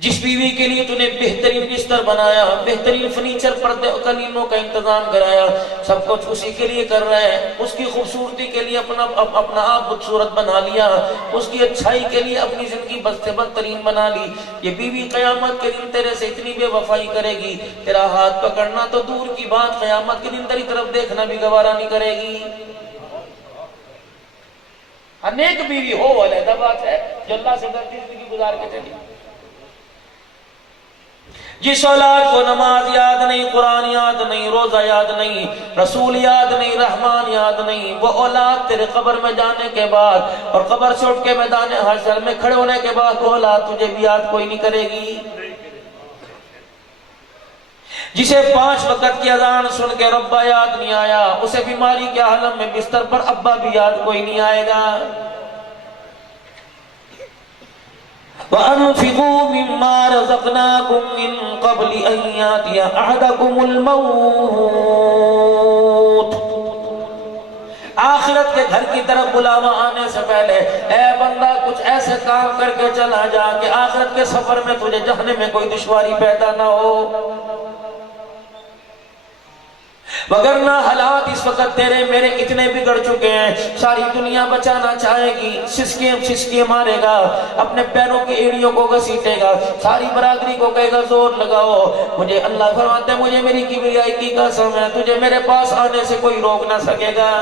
جس بیوی کے لیے تُو نے بہترین بستر بنایا، بہترین فرنیچر پردے قلیموں کا انتظام کرایا، سب کچھ اسی کے لیے کر رہا ہے، اس کی خوبصورتی کے لیے اپنا آپ بدصورت بنا لیا، اس کی اچھائی کے لیے اپنی زندگی بد سے بدترین بنا لی، یہ بیوی قیامت کے دن تیرے سے اتنی بے وفائی کرے گی، تیرا ہاتھ پکڑنا تو دور کی بات، قیامت کے دن تیری طرف دیکھنا بھی گوارا نہیں کرے گی۔ انیک بیوی ہو علیحدہ بات ہے، جو اللہ سے ڈرتی زندگی گزار کے چلی۔ جس اولاد کو نماز یاد نہیں، قرآن یاد نہیں، روزہ یاد نہیں، رسول یاد نہیں، رحمان یاد نہیں، وہ اولاد تیرے قبر میں جانے کے بعد اور قبر سے اٹھ کے میدان حشر میں کھڑے ہونے کے بعد وہ اولاد تجھے بھی یاد کوئی نہیں کرے گی۔ جسے 5 وقت کی اذان سن کے ربا یاد نہیں آیا، اسے بیماری کے عالم میں بستر پر ابا بھی یاد کوئی نہیں آئے گا۔ وَأَنفِقُوا مِمَّا رَزَقْنَاكُم مِّن قَبْلِ أَن يَأْتِيَ أَحَدَكُمُ الْمَوْتُ۔ آخرت کے گھر کی طرف بلاوا آنے سے پہلے اے بندہ کچھ ایسے کام کر کے چلا جا کہ آخرت کے سفر میں تجھے جانے میں کوئی دشواری پیدا نہ ہو، وگرنہ حالات اس وقت تیرے میرے اتنے بگڑ چکے ہیں، ساری دنیا بچانا چاہے گی، سسکیاں مارے گا، اپنے پیروں کی ایڑیوں کو گھسیٹے گا، ساری برادری کو کہے گا زور لگاؤ مجھے، اللہ فرماتے ہیں مجھے میری کبریائی کی قسم ہے تجھے میرے پاس آنے سے کوئی روک نہ سکے گا۔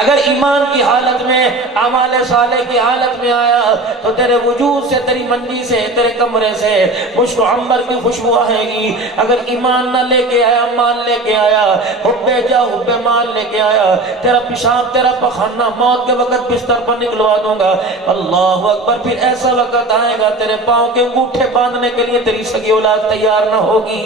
اگر ایمان کی حالت میں، اعمال صالح کی حالت میں آیا تو تیرے وجود سے، تیری منڈی سے، تیرے کمرے سے مشک و عنبر کی خوشبو آئے گی۔ اگر ایمان نہ لے کے آیا، مال لے کے آیا، حب جا حب مال لے کے آیا، تیرا پیشاب تیرا پخانہ موت کے وقت بستر پر نکلوا دوں گا۔ اللہ اکبر، پھر ایسا وقت آئے گا تیرے پاؤں کے انگوٹھے باندھنے کے لیے تیری سگی اولاد تیار نہ ہوگی۔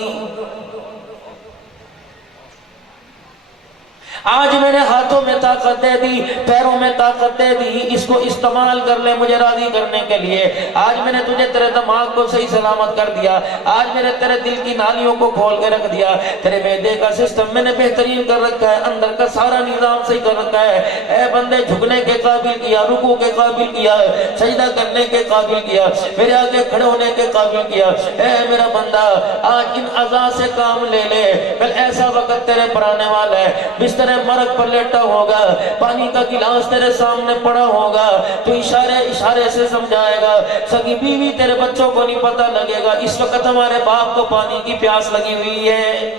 آج میں نے ہاتھوں میں طاقت دے دی، پیروں میں طاقت دے دی، اس کو استعمال کر لے مجھے راضی کرنے کے لیے۔ آج میں نے تجھے تیرے دماغ کو صحیح سلامت کر دیا، آج میں نے تیرے دل کی نالیوں کو کھول کے رکھ دیا، تیرے معدے کا سسٹم میں نے بہترین کر رکھا ہے، اندر کا سارا نظام صحیح کر رکھا ہے۔ اے بندے جھکنے کے قابل کیا، رکوع کے قابل کیا، سجدہ کرنے کے قابل کیا، میرے آگے کھڑے ہونے کے قابل کیا۔ اے میرا بندہ آج ان اعضاء سے کام لے لے، کل ایسا وقت تیرے پر آنے والا ہے، بستر مرگ پر لیٹا ہوگا، پانی کا گلاس تیرے سامنے پڑا ہوگا، تو اشارے سے سمجھائے گا، سگی بیوی تیرے بچوں کو نہیں پتہ لگے گا اس وقت ہمارے باپ کو پانی کی پیاس لگی ہوئی ہے۔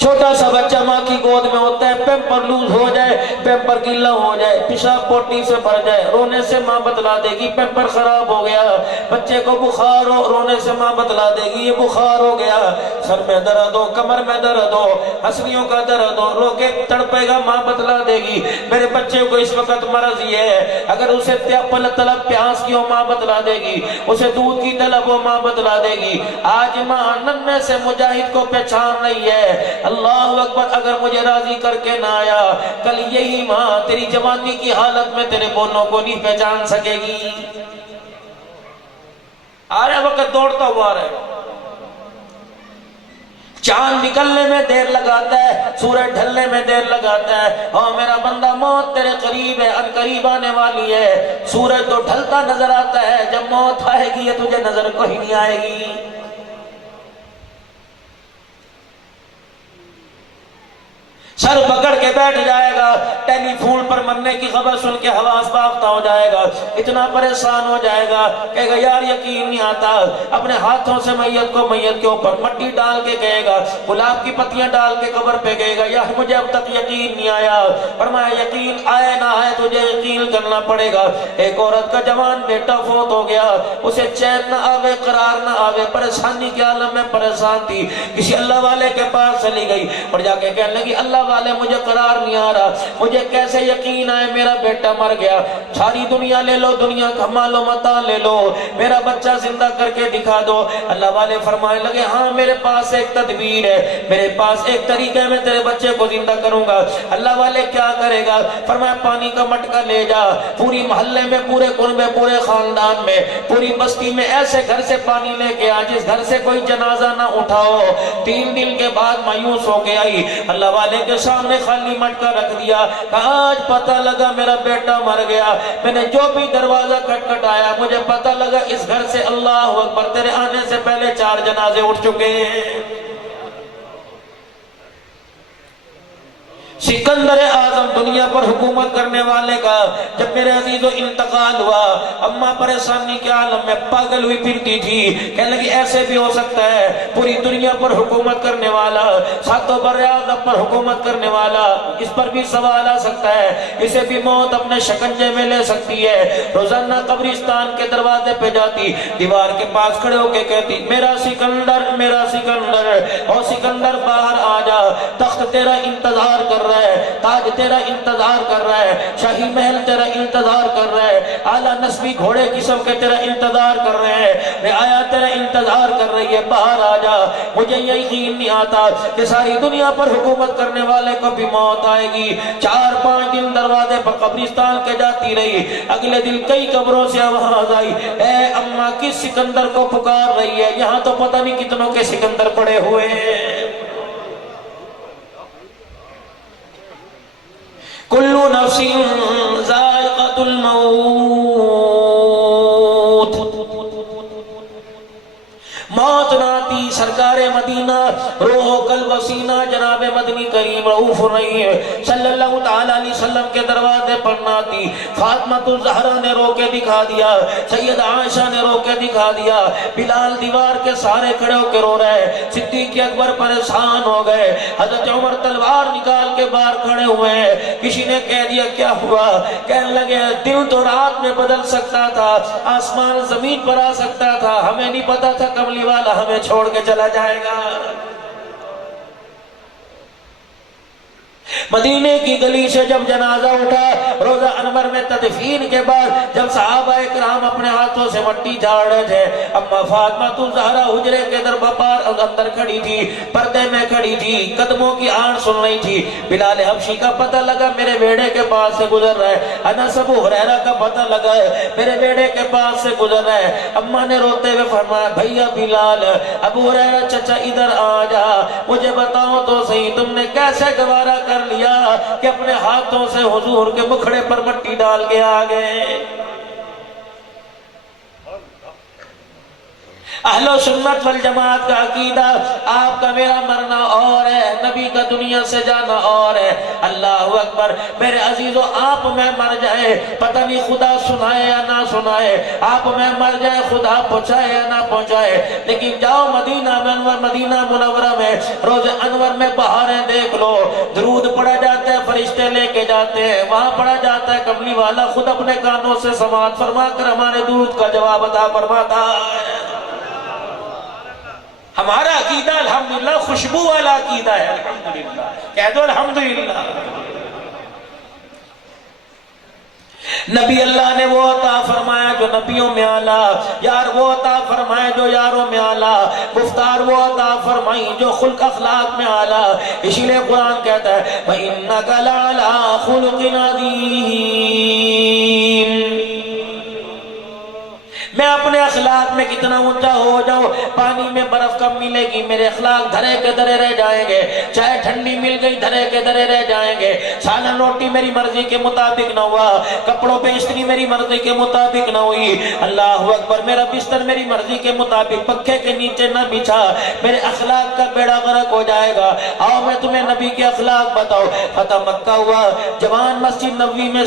چھوٹا سا بچہ ماں کی گود میں ہوتا ہے، پیمپر لوز ہو جائے، پیمپر گیلا ہو جائے، پیشاب پوٹی سے بھر جائے، رونے سے ماں بتلا دے گی پیمپر خراب ہو گیا۔ بچے کو بخار ہو، رونے سے ماں بتلا دے گی یہ بخار ہو گیا۔ سر میں درد ہو، کمر میں درد ہو، ہنسلیوں کا درد ہو، رو کے تڑپے گا ماں بتلا دے گی میرے بچے کو اس وقت مرض یہ ہے۔ اگر اسے طلب پیاس کی ہو ماں بتلا دے گی، اسے دودھ کی طلب ہو ماں بتلا دے گی۔ آج ماں ننھے سے مجاہد کو پہچان رہی ہے۔ اللہ اکبر، اگر مجھے راضی کر کے نہ آیا کل یہی ماں تیری جوانی کی حالت میں تیرے بولوں کو نہیں پہچان سکے گی۔ آ رہا وقت دوڑتا ہوا آ رہا ہے، چاند نکلنے میں دیر لگاتا ہے، سورج ڈھلنے میں دیر لگاتا ہے۔ ہاں میرا بندہ موت تیرے قریب ہے، ان قریب آنے والی ہے۔ سورج تو ڈھلتا نظر آتا ہے، جب موت آئے گی یہ تجھے نظر کوئی نہیں آئے گی۔ سر پکڑ کے بیٹھ جائے گا، ٹیلی فون پر مرنے کی خبر سن کے حواس باختہ ہو جائے گا، اتنا پریشان ہو جائے گا، کہے گا یار یقین نہیں آتا۔ اپنے ہاتھوں سے میت کے اوپر مٹی ڈال کے کہے گا، گلاب کی پتیاں ڈال کے قبر پہ کہے گا یار مجھے اب تک یقین نہیں آیا۔ فرمایا یقین آئے نہ آئے تجھے یقین کرنا پڑے گا۔ ایک عورت کا جوان بیٹا فوت ہو گیا، اسے چین نہ آوے، قرار نہ آوے، پریشانی کے عالم میں پریشان تھی، کسی اللہ والے کے پاس چلی گئی اور جا کے کہنے لگی اللہ والے مجھے قرار نہیں آ رہا، مجھے کیسے یقین آئے میرا بیٹا مر گیا، ساری دنیا لے لو، دنیا کا مال و متاع لے لو، میرا بچہ زندہ کر کے دکھا دو۔ اللہ والے فرمانے لگے ہاں میرے پاس ایک تدبیر ہے، میرے پاس ایک طریقہ ہے، میں تیرے بچے کو زندہ کروں گا۔ اللہ والے کیا کرے گا؟ فرمایا پانی کا مٹکا لے جا، پوری محلے میں، پورے کنبے، پورے خاندان میں، پوری بستی میں ایسے گھر سے پانی لے کے آ جس گھر سے کوئی جنازہ نہ اٹھاؤ۔ 3 دن کے بعد مایوس ہو کے آئی، اللہ والے کے کے سامنے خالی مٹکا رکھ دیا، کہا آج پتہ لگا میرا بیٹا مر گیا، میں نے جو بھی دروازہ کھٹکھٹایا مجھے پتہ لگا اس گھر سے اللہ اکبر تیرے آنے سے پہلے 4 جنازے اٹھ چکے ہیں۔ سکندر اعظم دنیا پر حکومت کرنے والے کا جب میرے عزیزو انتقال ہوا، اماں پریشانی کے عالم میں پاگل ہوئی پھرتی تھی، کہنے لگی ایسے بھی ہو سکتا ہے پوری دنیا پر حکومت کرنے والا، 7 بر اعظم پر حکومت کرنے والا، اس پر بھی سوال آ سکتا ہے، اسے بھی موت اپنے شکنجے میں لے سکتی ہے۔ روزانہ قبرستان کے دروازے پہ جاتی، دیوار کے پاس کھڑے ہو کے کہتی میرا سکندر، میرا سکندر، او سکندر باہر آ جا، تخت تیرا انتظار کر رہا ہے، تاج تیرا انتظار کر رہا ہے، شاہی محل تیرا انتظار کر رہا ہے، اعلیٰ نسبی گھوڑے قسم کے تیرا انتظار کر رہے ہیں، رعایا تیرا انتظار کر رہی ہے، باہر آ جا۔ مجھے یہ یقین نہیں آتا کہ ساری دنیا پر حکومت کرنے والے کو بھی موت آئے گی۔ 4-5 دن دروازے پر قبرستان کے جاتی رہی، اگلے دن کئی قبروں سے آواز آئی اے اماں کس سکندر کو پکار رہی ہے؟ یہاں تو پتہ نہیں کتنوں کے سکندر پڑے ہوئے ہیں۔ کل نفس ذائقۃ الموت، موت ناتی سرکار مدینہ روح قلب سینہ جناب مدنی کریم رؤوف الرحیم صلی اللہ تعالی علیہ وسلم کے دروازے پر ناتی۔ فاطمہ الزہرا نے رو کے دکھا دیا، سید عائشہ نے رو کے دکھا دیا، بلال دیوار کے سارے کھڑے ہو کے رو رہے، صدیق اکبر پریشان ہو گئے، حضرت عمر تلوار نکال کے باہر کھڑے ہوئے ہیں۔ کسی نے کہہ دیا کیا ہوا؟ کہنے لگے دن تو رات میں بدل سکتا تھا، آسمان زمین پر آ سکتا تھا، ہمیں نہیں پتا تھا کملی والا ہمیں چھوڑ کے چلا جائے گا۔ مدینے کی گلی سے جب جنازہ اٹھا، روزہ انور میں تدفین کے بعد جب صحابہ کرام اپنے ہاتھوں سے مٹی جھاڑ رہے تھے، اما فاطمہ الزہرا حجرے کے اندر کھڑی تھی، پردے میں کھڑی تھی، قدموں کی آڑ سن رہی تھی۔ بلال حبشی کا پتہ لگا میرے بیڑے کے پاس سے گزر رہا ہے، انس ابو ہریرہ کا پتہ لگا ہے میرے بیڑے کے پاس سے گزر رہا ہے۔ اما نے روتے ہوئے فرمایا بھیا بلال، ابو ہریرہ چچا ادھر آ جا، مجھے بتاؤ تو صحیح تم نے کیسے گوارا کر لیا کہ اپنے ہاتھوں سے حضور کے مکھڑے پر مٹی ڈال کے آگئے۔ اہل و سنت والجماعت کا عقیدہ آپ کا میرا مرنا اور ہے، نبی کا دنیا سے جانا اور ہے۔ اللہ اکبر میرے عزیزو، آپ میں مر جائے پتہ نہیں خدا سنائے یا نہ سنائے، آپ میں مر جائے خدا پہنچائے یا نہ پہنچائے، لیکن جاؤ مدینہ منور، مدینہ منورہ میں روز انور میں بہاریں دیکھ لو، درود پڑھا جاتا ہے، فرشتے لے کے جاتے ہیں، وہاں پڑھا جاتا ہے کملی والا خود اپنے کانوں سے سماعت فرما کر ہمارے درود کا جواب عطا فرماتا ہے۔ ہمارا عقیدہ الحمدللہ خوشبو والا عقیدہ ہے، الحمدللہ کہہ دو الحمدللہ۔ نبی اللہ نے وہ عطا فرمایا جو نبیوں میں اعلیٰ، یار وہ عطا فرمائے جو یاروں میں اعلیٰ، گفتار وہ عطا فرمائی جو خلق اخلاق میں اعلیٰ۔ اسی لئے قرآن کہتا ہے وَإِنَّكَ لَعَلَىٰ خُلُقٍ عَظِيمٍ۔ میں اپنے اخلاق میں کتنا اونچا ہو جاؤں، پانی میں برف کم ملے گی، میرے اخلاق دھرے کے دھرے رہ جائیں گے، چاہے ٹھنڈی مل گئی دھرے کے دھرے رہ جائیں گے، سالن روٹی میری مرضی کے مطابق نہ ہوا، کپڑوں پہ استری میری مرضی کے مطابق نہ ہوئی، اللہ اکبر میرا بستر میری مرضی کے مطابق پکھے کے نیچے نہ بچھا، میرے اخلاق کا بیڑا غرق ہو جائے گا۔ آؤ میں تمہیں نبی کے اخلاق بتاؤ۔ فتح مکہ ہوا، جوان مسجد نبوی میں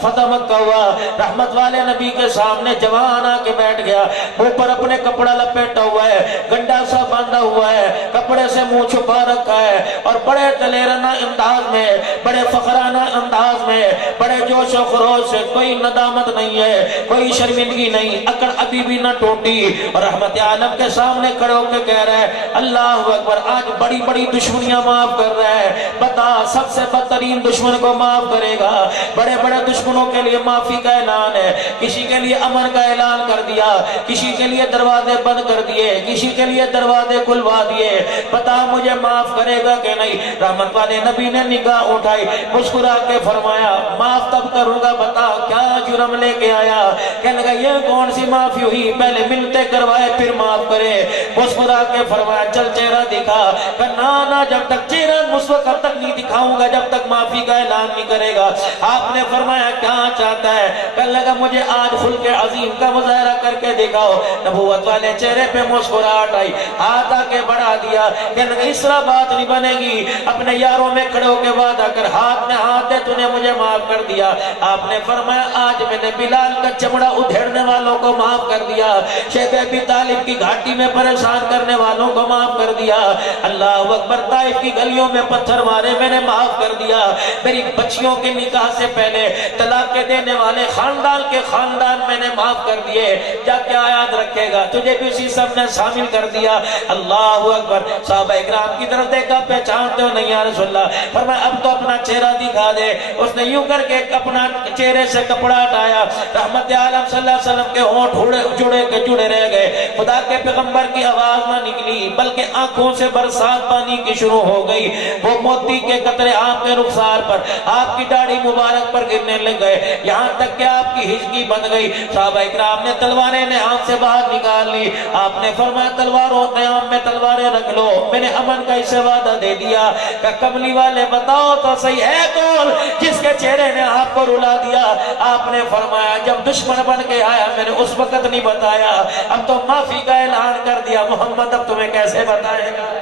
فتح مکہ ہوا، رحمت والے نبی کے سامنے جوان آ کے بیٹھ گیا، اوپر اپنے کپڑا لپیٹا ہوا ہے، گنڈا سا باندھا ہوا ہے، کپڑے سے منہ چھپا رکھا ہے، اور بڑے دلیرانہ انداز میں، بڑے فخرانہ انداز میں، بڑے جوش و خروش سے، کوئی ندامت نہیں ہے، کوئی شرمندگی نہیں، اکڑ ابھی بھی نہ ٹوٹی، اور رحمت عالم کے سامنے کھڑے ہو کے کہہ رہا ہے اللہ اکبر آج بڑی بڑی دشمنیاں معاف کر رہا ہے، بتا سب سے بدترین دشمن کو معاف کرے گا، بڑے بڑے دشمنوں کے لیے معافی کا اعلان ہے، کسی کے لیے امن کا اعلان کر دیا، کسی کے لیے دروازے بند کر دیے، کسی کے لیے دروازے کھلوا دیے، بتا مجھے معاف کرے گا کہ نہیں؟ رحمت والے نبی نے نگاہ اٹھائی، مسکرا کے فرمایا معاف تب کروں گا، بتا کیا جرم لے کے آیا؟ کہنے لگا یہ کون سی معافی ہوئی، پہلے منتیں کروائے پھر معاف کرے۔ مسکرا کے فرمایا چل چہرہ دکھا۔ کہا نا جب تک چہرہ اس وقت تک نہیں دکھاؤں گا جب تک معافی کا اعلان نہیں کرے گا۔ آپ نے فرمایا کیا چاہتا ہے؟ کہنے لگا مجھے آج خلق عظیم کا مظاہرہ کر کے دکھاؤ۔ نبوت والے چہرے پہ مسکراہٹ آئی، ہاتھ آ کے بڑھا دیا۔ کہنے لگا اس طرح بات نہیں بنے گی، اپنے یاروں میں کھڑے ہو کے وعدہ کر، ہاتھ میں ہاتھ دے تو نے مجھے معاف کر دیا۔ آپ نے فرمایا آج میں نے بلال کا چمڑا ادھیڑنے والوں کو معاف کر دیا، شیخ ابی طالب کی گھاٹی میں پریشان کرنے والوں کو معاف کر دیا، اللہ اکبر طائف کی گلیوں میں پتھر مارے میں نے معاف کر دیا، میری بچیوں کے نکاح سے پہلے طلاق کے دینے والے خاندان کے خاندان میں نے معاف کر دیے۔ کیا کیا یاد رکھے گا؟ تجھے بھی اسی سب نے شامل کر دیا۔ اللہ اکبر۔ صحابہ اکرام کی طرف دیکھا، پہچانتے ہو نہیں یا رسول اللہ؟ فرمایا اب تو اپنا چہرہ دکھا دے۔ اس نے یوں کر کے اپنا چہرے سے کپڑا ہٹایا، رحمت عالم صلی اللہ علیہ وسلم کے ہونٹ جڑے رہ گئے، خدا کے پیغمبر کی آواز نہ نکلی بلکہ آنکھوں سے برسات پانی کی شروع ہو گئی، وہ موتی کے قطرے آپ کے رخسار پر، آپ کی داڑھی مبارک پر گرنے لگ گئے، یہاں تک کہ آپ کی ہجکی بن گئی۔ صحابہ اکرام نے تلواریں نعام سے باہر نکال لی، آپ نے فرمایا تلواروں نعام میں تلواریں رکھ لو، میں نے امن کا اسے وعدہ دے دیا۔ کہ کملی والے بتاؤ تو صحیح ہے کون جس کے چہرے نے آپ کو رلا دیا؟ آپ نے فرمایا جب دشمن بن کے آیا میں نے اس وقت نہیں بتایا، اب تو معافی کا اعلان کر دیا، محمد اب تمہیں کیسے بتائے گا؟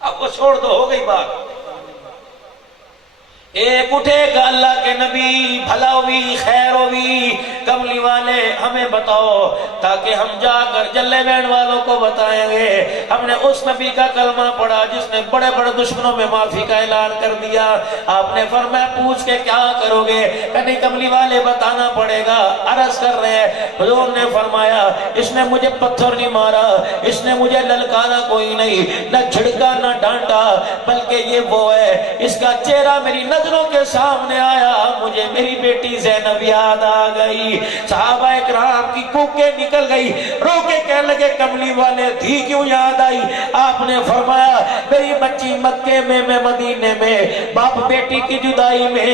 اب وہ چھوڑ دو، ہو گئی بات۔ ایک اٹھے گا اللہ کے نبی، بھلا ہوئی خیر ہوئی، کملی والے ہمیں بتاؤ تاکہ ہم جا کر جلے بین والوں کو بتائیں گے ہم نے اس نبی کا کلمہ پڑھا جس نے بڑے بڑے دشمنوں میں معافی کا اعلان کر دیا۔ آپ نے فرمایا پوچھ کے کیا کرو گے؟ کہنے کملی والے بتانا پڑے گا۔ عرض کر رہے ہیں، حضور نے فرمایا اس نے مجھے پتھر نہیں مارا، اس نے مجھے للکارا کوئی نہیں، نہ جھڑکا نہ ڈانٹا، بلکہ یہ وہ ہے اس کا چہرہ میری نظروں کے سامنے آیا، مجھے میری بیٹی زینب یاد آ گئی۔ صحابہ اکرام کی کوکیں نکل گئی، رو کے کہنے لگے کملی والے تھی کیوں یاد آئی؟ آپ نے فرمایا میری بچی مکے میں، میں مدینے میں، باپ بیٹی کی جدائی میں